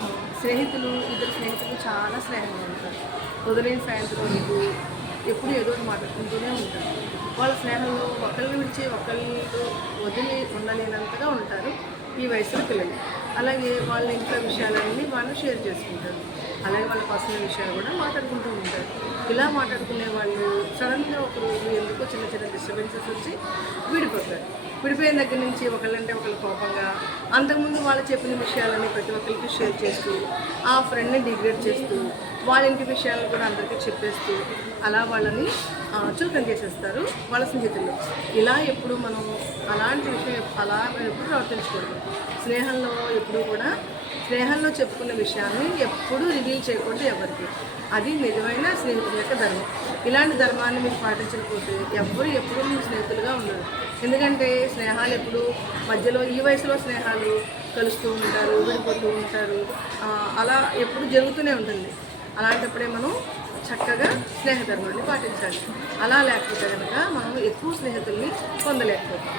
ఇద్దరు స్నేహితులు చాలా స్నేహంగా ఉంటారు. వదిలేని సాయంత్రం వరకు ఎప్పుడు ఏదో ఒకటి మాట్లాడుకుంటూనే ఉంటారు. వాళ్ళ స్నేహంలో ఒకళ్ళని విడిచి ఒకళ్ళు వదిలి ఉండలేనంతగా ఉంటారు ఈ వయసులో పిల్లలు. అలాగే వాళ్ళ ఇంట్లో విషయాలన్నీ వాళ్ళు షేర్ చేసుకుంటారు. అలాగే వాళ్ళ పర్సనల్ విషయాలు కూడా మాట్లాడుకుంటూ ఉంటారు. ఇలా మాట్లాడుకునే వాళ్ళు సడన్గా ఒకరోజు ఎందుకో చిన్న చిన్న డిస్టర్బెన్సెస్ వచ్చి విడిపోతారు. విడిపోయిన దగ్గర నుంచి ఒకళ్ళంటే ఒకళ్ళు కోపంగా అంతకుముందు వాళ్ళు చెప్పిన విషయాలని ప్రతి ఒక్కరికి షేర్ చేస్తూ ఆ ఫ్రెండ్ని డిగ్రేడ్ చేస్తూ వాళ్ళ ఇంటి విషయాలను కూడా అందరికీ చెప్పేస్తూ అలా వాళ్ళని చులకన చేసేస్తారు వాళ్ళ స్నేహితులు. ఇలా ఎప్పుడు మనం అలాంటి విషయం అలా ఎప్పుడు ప్రవర్తించకూడదు. స్నేహంలో చెప్పుకున్న విషయాన్ని ఎప్పుడూ రివీల్ చేయకూడదు ఎవరికి. అది నిజమైన స్నేహితుల యొక్క ధర్మం. ఇలాంటి ధర్మాన్ని మీరు పాటించకపోతే ఎప్పుడూ మీ స్నేహితులుగా ఉండరు. ఎందుకంటే స్నేహాలు ఎప్పుడు మధ్యలో ఈ వయసులో స్నేహాలు కలుస్తూ ఉంటారు, విడిపోతూ ఉంటారు. అలా ఎప్పుడు జరుగుతూనే ఉంటుంది. అలాంటప్పుడే మనం చక్కగా స్నేహధర్మాన్ని పాటించాలి. అలా లేకపోతే కనుక మనం ఎక్కువ స్నేహితుల్ని పొందలేకపోతాం.